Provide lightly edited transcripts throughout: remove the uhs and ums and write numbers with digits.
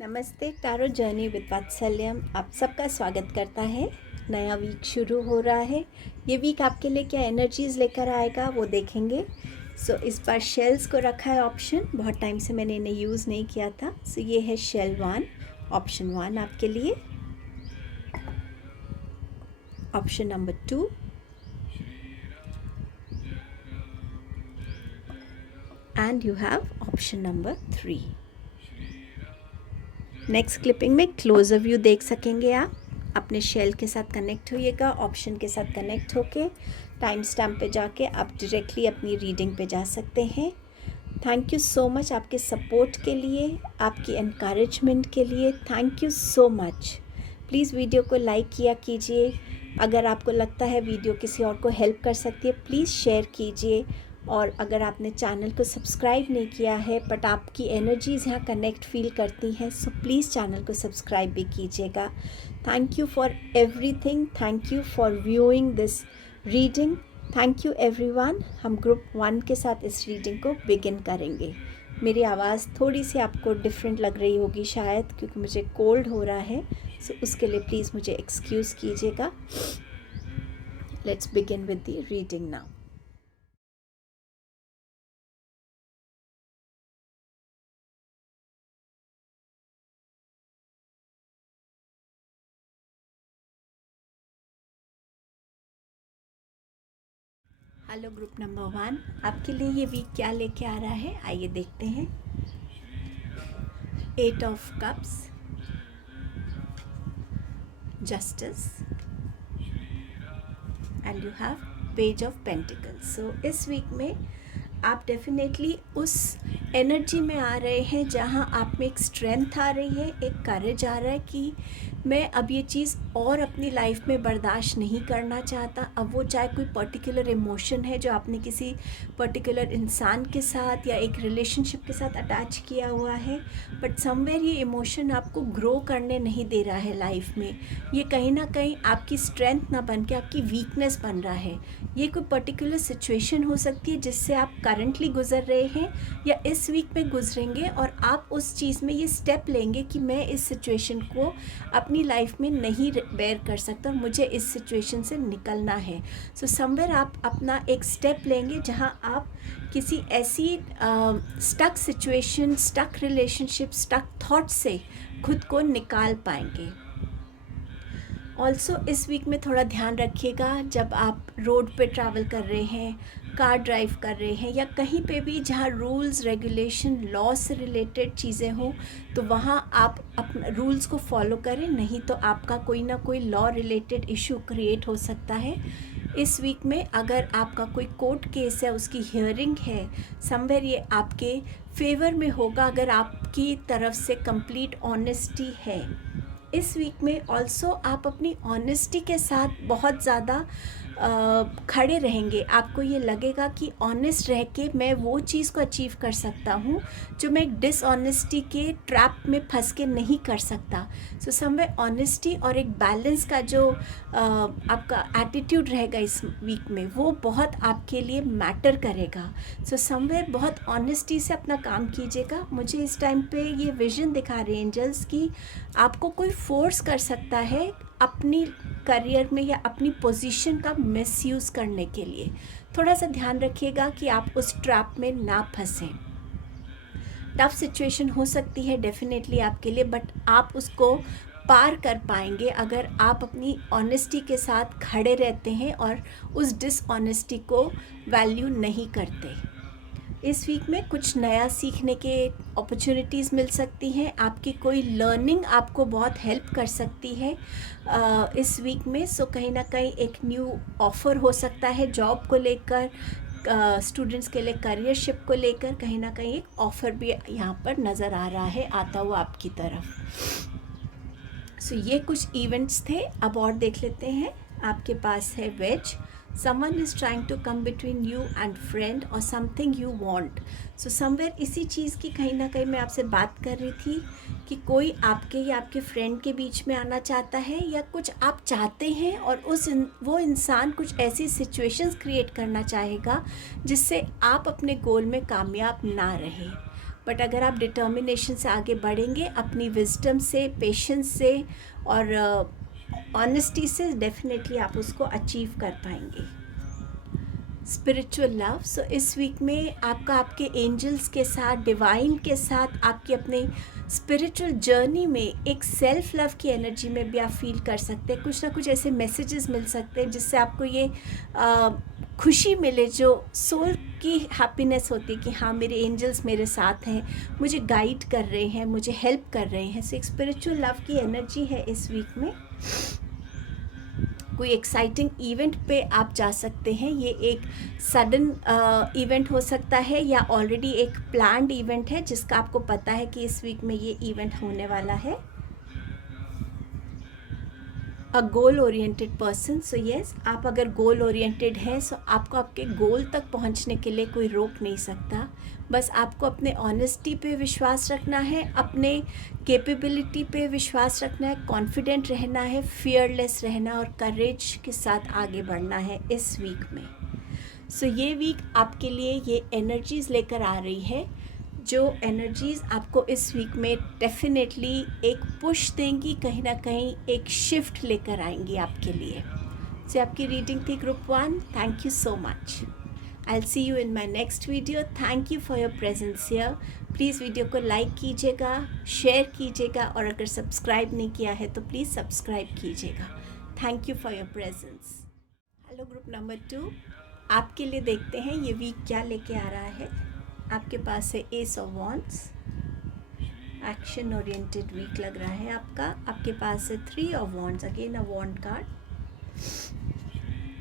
नमस्ते, tarot journey with वात्सल्यम आप सबका स्वागत करता है। नया वीक शुरू हो रहा है। ये वीक आपके लिए क्या एनर्जीज़ लेकर आएगा वो देखेंगे। इस बार शेल्स को रखा है ऑप्शन, बहुत टाइम से मैंने इन्हें यूज़ नहीं किया था। ये है शेल 1, ऑप्शन 1 आपके लिए। Option number 2, and you have option number 3। Next clipping में क्लोजर व्यू देख सकेंगे आप। अपने शेल के साथ कनेक्ट होइएगा, ऑप्शन के साथ कनेक्ट होके टाइम स्टैम्प पे जाके आप डायरेक्टली अपनी रीडिंग पे जा सकते हैं। थैंक यू सो मच आपके सपोर्ट के लिए, आपकी एनकरेजमेंट के लिए। Thank you so much. Please video को लाइक किया कीजिए। अगर आपको लगता है वीडियो किसी और को हेल्प कर सकती है, प्लीज़ शेयर कीजिए। और अगर आपने चैनल को सब्सक्राइब नहीं किया है बट आपकी एनर्जीज़ यहाँ कनेक्ट फील करती हैं, सो प्लीज़ चैनल को सब्सक्राइब भी कीजिएगा। Thank you for everything. Thank you for viewing this reading. Thank you everyone. हम ग्रुप 1 के साथ इस रीडिंग को बिगिन करेंगे। मेरी आवाज़ थोड़ी सी आपको डिफरेंट लग रही होगी शायद, क्योंकि मुझे कोल्ड हो रहा है। उसके लिए प्लीज़ मुझे एक्सक्यूज़ कीजिएगा। Let's begin with the reading now. Hello group number 1, आपके लिए ये वीक क्या लेके आ रहा है आइए देखते हैं। 8 of cups, justice, and you have page of pentacles. इस वीक में आप डेफिनेटली उस एनर्जी में आ रहे हैं जहां आप में एक स्ट्रेंथ आ रही है, एक करेज आ रहा है कि मैं अब ये चीज़ और अपनी लाइफ में बर्दाश्त नहीं करना चाहता। अब वो चाहे कोई पर्टिकुलर इमोशन है जो आपने किसी पर्टिकुलर इंसान के साथ या एक रिलेशनशिप के साथ अटैच किया हुआ है, बट समवेयर ये इमोशन आपको ग्रो करने नहीं दे रहा है लाइफ में। ये कहीं ना कहीं आपकी स्ट्रेंथ ना बन के आपकी वीकनेस बन रहा है। ये कोई पर्टिकुलर सिचुएशन हो सकती है जिससे आप करंटली गुजर रहे हैं या इस वीक में गुजरेंगे, और आप उस चीज़ में ये स्टेप लेंगे कि मैं इस सिचुएशन को अपनी लाइफ में नहीं बेयर कर सकता, मुझे इस सिचुएशन से निकलना है। समवेयर आप अपना एक स्टेप लेंगे जहां आप किसी ऐसी stuck situation, stuck relationship, stuck thought से खुद को निकाल पाएंगे। ऑल्सो इस वीक में थोड़ा ध्यान रखिएगा, जब आप रोड पे ट्रैवल कर रहे हैं, कार ड्राइव कर रहे हैं या कहीं पे भी जहाँ रूल्स, रेगुलेशन, लॉ से रिलेटेड चीज़ें हों, तो वहाँ आप अपना रूल्स को फॉलो करें, नहीं तो आपका कोई ना कोई लॉ रिलेटेड इशू क्रिएट हो सकता है। इस वीक में अगर आपका कोई कोर्ट केस है, उसकी हियरिंग है, समवेयर ये आपके फेवर में होगा अगर आपकी तरफ से कंप्लीट ऑनेस्टी है। इस वीक में ऑल्सो आप अपनी ऑनेस्टी के साथ बहुत ज़्यादा खड़े रहेंगे। आपको ये लगेगा कि ऑनेस्ट रह के मैं वो चीज़ को अचीव कर सकता हूँ जो मैं एक डिसऑनेस्टी के ट्रैप में फंस के नहीं कर सकता। समवेयर ऑनेस्टी और एक बैलेंस का जो आपका एटीट्यूड रहेगा इस वीक में, वो बहुत आपके लिए मैटर करेगा। समवेयर बहुत ऑनेस्टी से अपना काम कीजिएगा। मुझे इस टाइम पे ये विजन दिखा रहे हैं एंजल्स की आपको कोई फोर्स कर सकता है अपनी करियर में या अपनी पोजीशन का मिसयूज़ करने के लिए। थोड़ा सा ध्यान रखिएगा कि आप उस ट्रैप में ना फंसें। टफ सिचुएशन हो सकती है डेफिनेटली आपके लिए, बट आप उसको पार कर पाएंगे अगर आप अपनी ऑनेस्टी के साथ खड़े रहते हैं और उस डिसऑनेस्टी को वैल्यू नहीं करते। इस वीक में कुछ नया सीखने के अपॉर्चुनिटीज़ मिल सकती हैं। आपकी कोई लर्निंग आपको बहुत हेल्प कर सकती है इस वीक में। कहीं ना कहीं एक न्यू ऑफ़र हो सकता है जॉब को लेकर, स्टूडेंट्स के लिए करियरशिप को लेकर कहीं ना कहीं एक ऑफ़र भी यहाँ पर नज़र आ रहा है आता हुआ आपकी तरफ। ये कुछ इवेंट्स थे। अब और देख लेते हैं। आपके पास है veg, someone is trying to come between you and friend or something you want. Somewhere इसी चीज़ की कहीं ना कहीं मैं आपसे बात कर रही थी कि कोई आपके या आपके फ्रेंड के बीच में आना चाहता है या कुछ आप चाहते हैं, और वो इंसान कुछ ऐसी सिचुएशंस क्रिएट करना चाहेगा जिससे आप अपने गोल में कामयाब ना रहें। बट अगर आप डिटर्मिनेशन से आगे बढ़ेंगे, अपनी विजडम से, पेशेंस से और ऑनेस्टी से, डेफिनेटली आप उसको अचीव कर पाएंगे। स्पिरिचुअल लव, सो इस वीक में आपका आपके एंजल्स के साथ, डिवाइन के साथ, आपकी अपने स्पिरिचुअल जर्नी में एक सेल्फ लव की एनर्जी में भी आप फील कर सकते हैं। कुछ ना कुछ ऐसे मैसेजेस मिल सकते हैं जिससे आपको ये खुशी मिले, जो सोल की हैप्पीनेस होती है कि हाँ, मेरे एंजल्स मेरे साथ हैं, मुझे गाइड कर रहे हैं, मुझे हेल्प कर रहे हैं। सो एक स्पिरिचुअल लव की एनर्जी है इस वीक में। कोई एक्साइटिंग इवेंट पे आप जा सकते हैं। ये एक सडन इवेंट हो सकता है या ऑलरेडी एक प्लान्ड इवेंट है जिसका आपको पता है कि इस वीक में ये इवेंट होने वाला है। A goal oriented person, so yes, आप अगर गोल ओरिएंटेड हैं सो आपको आपके गोल तक पहुंचने के लिए कोई रोक नहीं सकता। बस आपको अपने ऑनेस्टी पे विश्वास रखना है, अपने कैपेबिलिटी पे विश्वास रखना है, कॉन्फिडेंट रहना है, फियरलेस रहना और करेज के साथ आगे बढ़ना है इस वीक में। सो ये वीक आपके लिए ये एनर्जीज़ लेकर आ रही है, जो एनर्जीज़ आपको इस वीक में डेफिनेटली एक पुश देंगी, कहीं ना कहीं एक शिफ्ट लेकर आएंगी आपके लिए। सो आपकी रीडिंग थी group 1। Thank you so much. I will see you in my next video. Thank you for your presence here. Please video को लाइक कीजिएगा, शेयर कीजिएगा और अगर सब्सक्राइब नहीं किया है तो प्लीज़ सब्सक्राइब कीजिएगा। Thank you for your presence. Hello group number 2, आपके लिए देखते हैं ये वीक क्या लेके आ रहा है। आपके पास है ace of wands, action oriented week लग रहा है आपका। आपके पास है 3 of wands, again a wand card,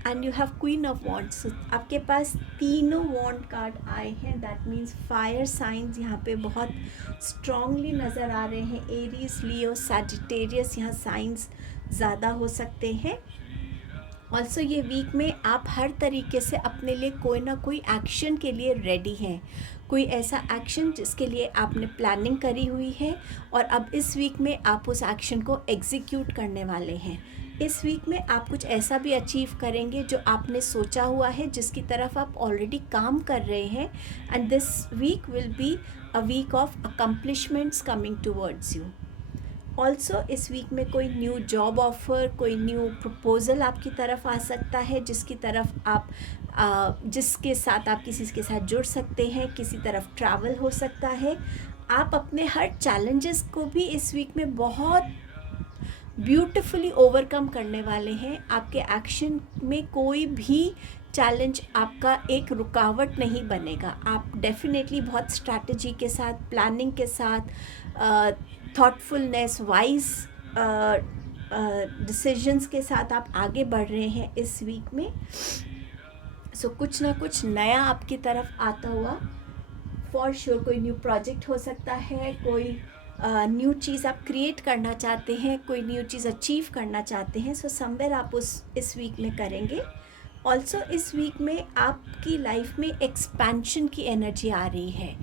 and you have queen of wands. आपके पास तीनों वॉन्ड कार्ड आए हैं, दैट मीन्स फायर साइंस यहाँ पे बहुत स्ट्रांगली नज़र आ रहे हैं। एरीज, लियो, सैजिटेरियस यहाँ साइंस ज़्यादा हो सकते हैं। ऑल्सो ये वीक में आप हर तरीके से अपने लिए कोई ना कोई एक्शन के लिए रेडी हैं। कोई ऐसा एक्शन जिसके लिए आपने प्लानिंग करी हुई है और अब इस वीक में आप उस एक्शन को एग्जीक्यूट करने वाले हैं। इस वीक में आप कुछ ऐसा भी अचीव करेंगे जो आपने सोचा हुआ है, जिसकी तरफ आप ऑलरेडी काम कर रहे हैं, and this week will be a week of accomplishments coming towards you. Also इस वीक में कोई न्यू जॉब ऑफ़र, कोई न्यू प्रपोज़ल आपकी तरफ आ सकता है, जिसकी तरफ आप जिसके साथ आप किसी के साथ जुड़ सकते हैं। किसी तरफ ट्रैवल हो सकता है। आप अपने हर चैलेंजेस को भी इस वीक में बहुत ब्यूटिफुली ओवरकम करने वाले हैं। आपके एक्शन में कोई भी चैलेंज आपका एक रुकावट नहीं बनेगा। आप डेफिनेटली बहुत स्ट्रैटेजी के साथ, प्लानिंग के साथ, थॉटफुलनेस, वाइज डिसीजंस के साथ आप आगे बढ़ रहे हैं इस वीक में। सो कुछ ना कुछ नया आपकी तरफ आता हुआ फॉर श्योर। कोई न्यू प्रोजेक्ट हो सकता है, कोई न्यू चीज़ आप क्रिएट करना चाहते हैं, कोई न्यू चीज़ अचीव करना चाहते हैं। सो समवेयर आप इस वीक में करेंगे। ऑल्सो इस वीक में आपकी लाइफ में एक्सपेंशन की एनर्जी आ रही है।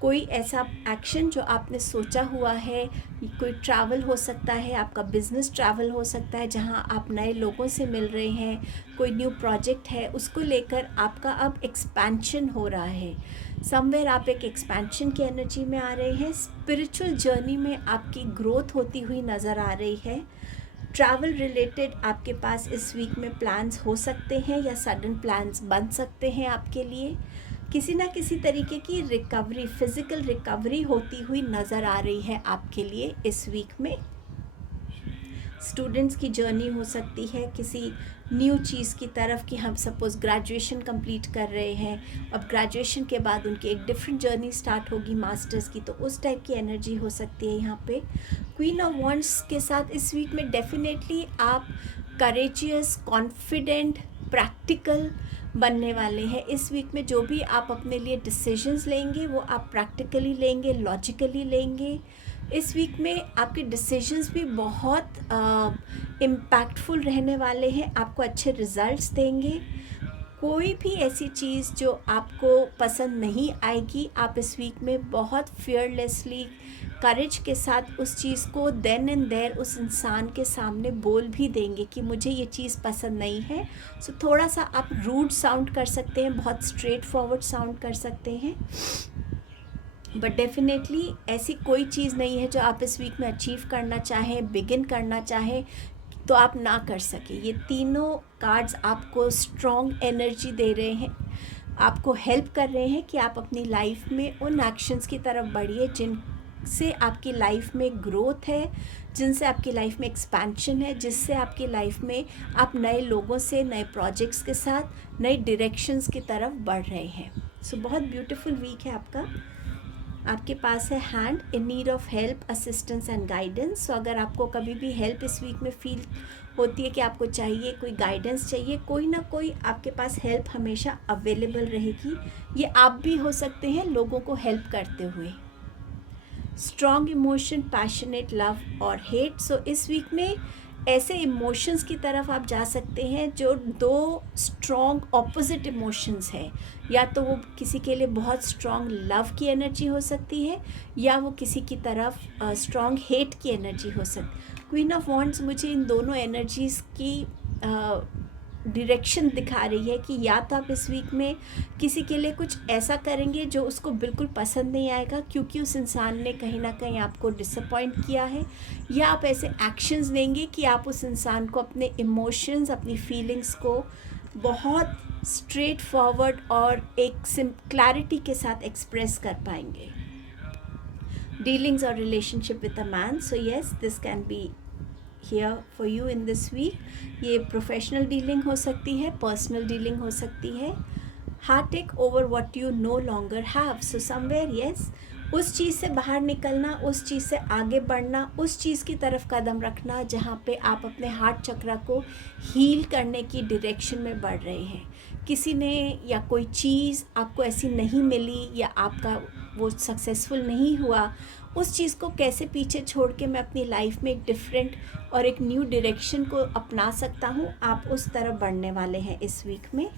कोई ऐसा एक्शन जो आपने सोचा हुआ है, कोई ट्रैवल हो सकता है, आपका बिजनेस ट्रैवल हो सकता है जहां आप नए लोगों से मिल रहे हैं, कोई न्यू प्रोजेक्ट है, उसको लेकर आपका अब एक्सपेंशन हो रहा है। समवेयर आप एक एक्सपेंशन की एनर्जी में आ रहे हैं। स्पिरिचुअल जर्नी में आपकी ग्रोथ होती हुई नज़र आ रही है। ट्रैवल रिलेटेड आपके पास इस वीक में प्लान्स हो सकते हैं या सडन प्लान्स बन सकते हैं आपके लिए। किसी ना किसी तरीके की रिकवरी, फिज़िकल रिकवरी होती हुई नज़र आ रही है आपके लिए इस वीक में। स्टूडेंट्स की जर्नी हो सकती है किसी न्यू चीज़ की तरफ, कि हम सपोज़ ग्रेजुएशन कंप्लीट कर रहे हैं, अब ग्रेजुएशन के बाद उनकी एक डिफरेंट जर्नी स्टार्ट होगी मास्टर्स की, तो उस टाइप की एनर्जी हो सकती है यहाँ पे। क्वीन ऑफ वॉन्ड्स के साथ इस वीक में डेफिनेटली आप करेजियस, कॉन्फिडेंट, प्रैक्टिकल बनने वाले हैं। इस वीक में जो भी आप अपने लिए डिसीजंस लेंगे वो आप प्रैक्टिकली लेंगे, लॉजिकली लेंगे। इस वीक में आपके डिसीजंस भी बहुत इम्पैक्टफुल रहने वाले हैं, आपको अच्छे रिजल्ट्स देंगे। कोई भी ऐसी चीज़ जो आपको पसंद नहीं आएगी, आप इस वीक में बहुत फियरलेसली, करेज के साथ उस चीज़ को देन एंड देयर उस इंसान के सामने बोल भी देंगे कि मुझे ये चीज़ पसंद नहीं है। सो थोड़ा सा आप रूड साउंड कर सकते हैं, बहुत स्ट्रेट फॉरवर्ड साउंड कर सकते हैं। बट डेफिनेटली ऐसी कोई चीज़ नहीं है जो आप इस वीक में अचीव करना चाहें, बिगिन करना चाहें तो आप ना कर सके। ये तीनों कार्ड्स आपको स्ट्रॉन्ग एनर्जी दे रहे हैं, आपको हेल्प कर रहे हैं कि आप अपनी लाइफ में उन एक्शंस की तरफ बढ़िए जिनसे आपकी लाइफ में ग्रोथ है, जिनसे आपकी लाइफ में एक्सपेंशन है, जिससे आपकी लाइफ में आप नए लोगों से, नए प्रोजेक्ट्स के साथ, नए डायरेक्शंस की तरफ बढ़ रहे हैं। सो बहुत ब्यूटीफुल वीक है आपका। आपके पास है hand in need of help, assistance and guidance. So अगर आपको कभी भी हेल्प इस वीक में फील होती है कि आपको चाहिए, कोई गाइडेंस चाहिए, कोई ना कोई आपके पास हेल्प हमेशा अवेलेबल रहेगी। ये आप भी हो सकते हैं लोगों को हेल्प करते हुए। स्ट्रॉन्ग इमोशन, पैशनेट लव और हेट। सो इस वीक में ऐसे इमोशंस की तरफ आप जा सकते हैं जो दो स्ट्रॉन्ग ऑपोजिट इमोशंस हैं। या तो वो किसी के लिए बहुत स्ट्रॉन्ग लव की एनर्जी हो सकती है, या वो किसी की तरफ स्ट्रॉन्ग हेट की एनर्जी हो सकती। क्वीन ऑफ वॉन्ड्स मुझे इन दोनों एनर्जीज़ की डायरेक्शन दिखा रही है कि या तो आप इस वीक में किसी के लिए कुछ ऐसा करेंगे जो उसको बिल्कुल पसंद नहीं आएगा क्योंकि उस इंसान ने कहीं ना कहीं आपको डिसअपॉइंट किया है, या आप ऐसे एक्शंस लेंगे कि आप उस इंसान को अपने इमोशंस, अपनी फीलिंग्स को बहुत स्ट्रेट फॉरवर्ड और एक क्लैरिटी के साथ एक्सप्रेस कर पाएंगे। डीलिंग्स और relationship with a man. So yes, this can be here for you in this week. ये प्रोफेशनल डीलिंग हो सकती है, पर्सनल डीलिंग हो सकती है। Heart take over what you no longer have. So somewhere yes, उस चीज़ से बाहर निकलना, उस चीज़ से आगे बढ़ना, उस चीज़ की तरफ कदम रखना जहाँ पे आप अपने हार्ट चक्र को हील करने की डायरेक्शन में बढ़ रहे हैं। किसी ने या कोई चीज़ आपको ऐसी नहीं मिली या आपका वो सक्सेसफुल नहीं हुआ, उस चीज़ को कैसे पीछे छोड़ के मैं अपनी लाइफ में एक डिफरेंट और एक न्यू डायरेक्शन को अपना सकता हूँ, आप उस तरफ बढ़ने वाले हैं इस वीक में।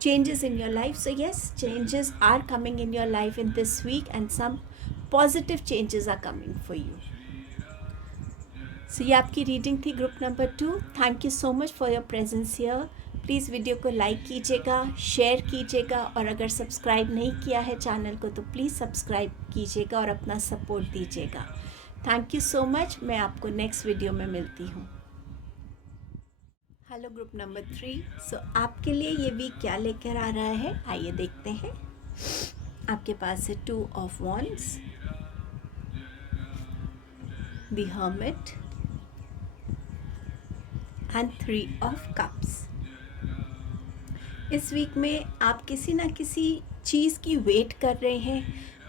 Changes in your life. So yes, changes are coming in your life in this week and some positive changes are coming for you. So ये आपकी रीडिंग थी group number 2। Thank you so much for your presence here. Please video को like कीजिएगा, share कीजिएगा, और अगर subscribe नहीं किया है चैनल को तो प्लीज़ सब्सक्राइब कीजिएगा और अपना सपोर्ट दीजिएगा। Thank you so much. मैं आपको नेक्स्ट वीडियो में मिलती हूँ। Hello group number 3। सो आपके लिए ये वीक क्या लेकर आ रहा है, आइए देखते हैं। आपके पास है 2 of wands, the hermit and 3 of cups. इस वीक में आप किसी ना किसी चीज़ की वेट कर रहे हैं,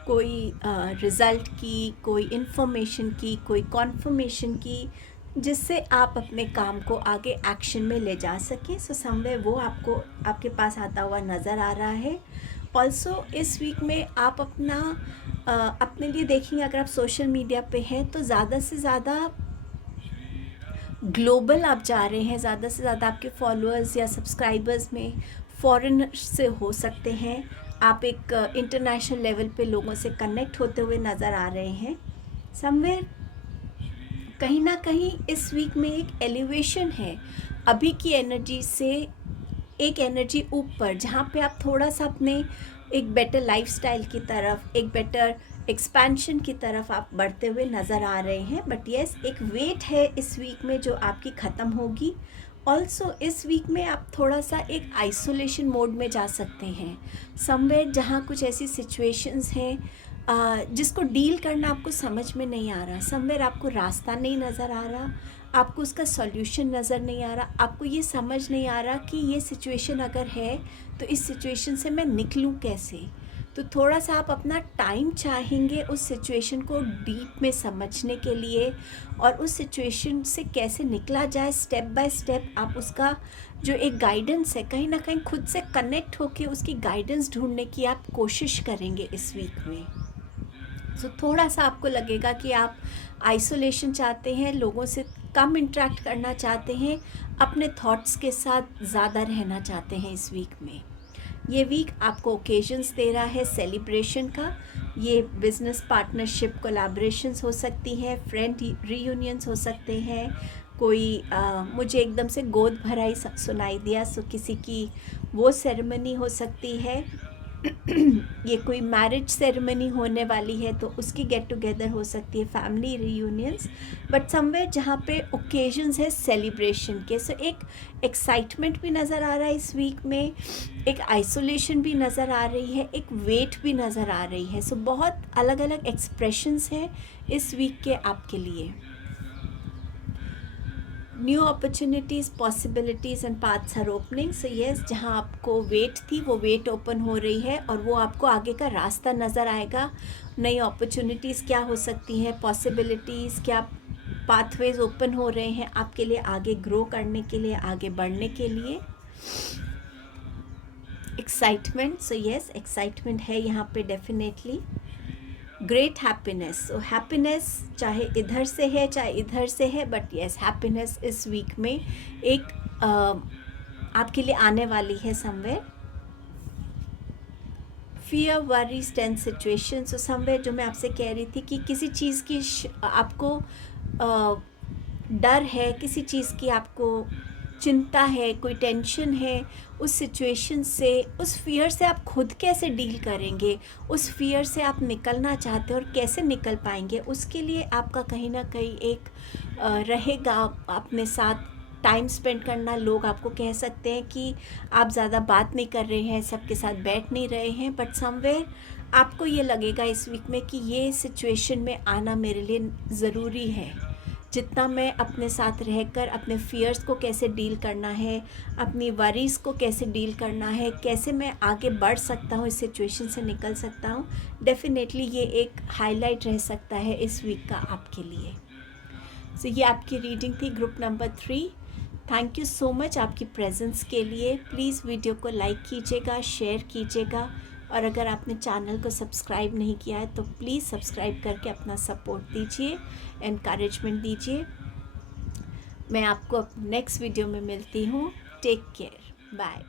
कोई रिज़ल्ट की, कोई इन्फॉर्मेशन की, कोई कॉन्फर्मेशन की, जिससे आप अपने काम को आगे एक्शन में ले जा सकें। सो समवेयर वो आपको आपके पास आता हुआ नज़र आ रहा है। ऑल्सो इस वीक में आप अपने लिए देखेंगे, अगर आप सोशल मीडिया पे हैं तो ज़्यादा से ज़्यादा ग्लोबल आप जा रहे हैं। ज़्यादा से ज़्यादा आपके फॉलोअर्स या सब्सक्राइबर्स में फॉरेन से हो सकते हैं। आप एक इंटरनेशनल लेवल पे लोगों से कनेक्ट होते हुए नज़र आ रहे हैं। समवेयर कहीं ना कहीं इस वीक में एक एलिवेशन है अभी की एनर्जी से, एक एनर्जी ऊपर, जहाँ पे आप थोड़ा सा अपने एक बेटर लाइफस्टाइल की तरफ, एक बेटर एक्सपेंशन की तरफ आप बढ़ते हुए नज़र आ रहे हैं। बट येस, एक वेट है इस वीक में जो आपकी ख़त्म होगी। ऑल्सो इस वीक में आप थोड़ा सा एक आइसोलेशन मोड में जा सकते हैं, समवेयर जहाँ कुछ ऐसी सिचुएशंस हैं जिसको डील करना आपको समझ में नहीं आ रहा। समवेयर आपको रास्ता नहीं नज़र आ रहा, आपको उसका सॉल्यूशन नज़र नहीं आ रहा, आपको ये समझ नहीं आ रहा कि ये सिचुएशन अगर है तो इस सिचुएशन से मैं निकलूँ कैसे। तो थोड़ा सा आप अपना टाइम चाहेंगे उस सिचुएशन को डीप में समझने के लिए, और उस सिचुएशन से कैसे निकला जाए स्टेप बाय स्टेप। आप उसका जो एक गाइडेंस है, कहीं ना कहीं खुद से कनेक्ट होके उसकी गाइडेंस ढूंढने की आप कोशिश करेंगे इस वीक में। सो थोड़ा सा आपको लगेगा कि आप आइसोलेशन चाहते हैं, लोगों से कम इंटरेक्ट करना चाहते हैं, अपने थॉट्स के साथ ज़्यादा रहना चाहते हैं इस वीक में। ये वीक आपको ओकेजन्स दे रहा है सेलिब्रेशन का। ये बिज़नेस पार्टनरशिप कोलैबोरेशंस हो सकती हैं, फ्रेंड रीयूनियंस हो सकते हैं, कोई मुझे एकदम से गोद भराई सुनाई दिया, सो किसी की वो सेरेमनी हो सकती है। ये कोई मैरिज सेरेमनी होने वाली है तो उसकी गेट टुगेदर हो सकती है, फैमिली रियूनियंस, बट समवेयर जहाँ पे ओकेजन्स है सेलिब्रेशन के। सो एक एक्साइटमेंट भी नज़र आ रहा है इस वीक में, एक आइसोलेशन भी नज़र आ रही है, एक वेट भी नज़र आ रही है। सो बहुत अलग अलग एक्सप्रेशंस हैं इस वीक के आपके लिए। New opportunities, possibilities and paths are opening. So yes, जहाँ आपको वेट थी वो वेट ओपन हो रही है और वो आपको आगे का रास्ता नज़र आएगा। नई अपॉर्चुनिटीज़ क्या हो सकती हैं, पॉसिबिलिटीज़ क्या, पाथवेज ओपन हो रहे हैं आपके लिए आगे ग्रो करने के लिए, आगे बढ़ने के लिए। एक्साइटमेंट, सो यस एक्साइटमेंट है यहाँ पे definitely. Great happiness, so happiness चाहे इधर से है चाहे इधर से है, बट यस हैप्पीनेस इस वीक में एक आपके लिए आने वाली है somewhere. Fear, worries, tense situation, so somewhere जो मैं आपसे कह रही थी कि किसी चीज़ की आपको डर है, किसी चीज़ की आपको चिंता है, कोई टेंशन है, उस सिचुएशन से, उस फियर से आप खुद कैसे डील करेंगे, उस फियर से आप निकलना चाहते हो और कैसे निकल पाएंगे, उसके लिए आपका कहीं ना कहीं एक रहेगा अपने साथ टाइम स्पेंड करना। लोग आपको कह सकते हैं कि आप ज़्यादा बात नहीं कर रहे हैं, सबके साथ बैठ नहीं रहे हैं, बट समवेयर आपको ये लगेगा इस वीक में कि ये सिचुएशन में आना मेरे लिए ज़रूरी है। जितना मैं अपने साथ रहकर अपने फियर्स को कैसे डील करना है, अपनी वरीज़ को कैसे डील करना है, कैसे मैं आगे बढ़ सकता हूँ, इस सिचुएशन से निकल सकता हूँ, डेफिनेटली ये एक हाईलाइट रह सकता है इस वीक का आपके लिए। सो ये आपकी रीडिंग थी group number 3। Thank you so much आपकी प्रेजेंस के लिए। प्लीज़ वीडियो को लाइक कीजिएगा, शेयर कीजिएगा, और अगर आपने चैनल को सब्सक्राइब नहीं किया है तो प्लीज़ सब्सक्राइब करके अपना सपोर्ट दीजिए, एनकरेजमेंट दीजिए। मैं आपको नेक्स्ट वीडियो में मिलती हूँ। Take care, bye.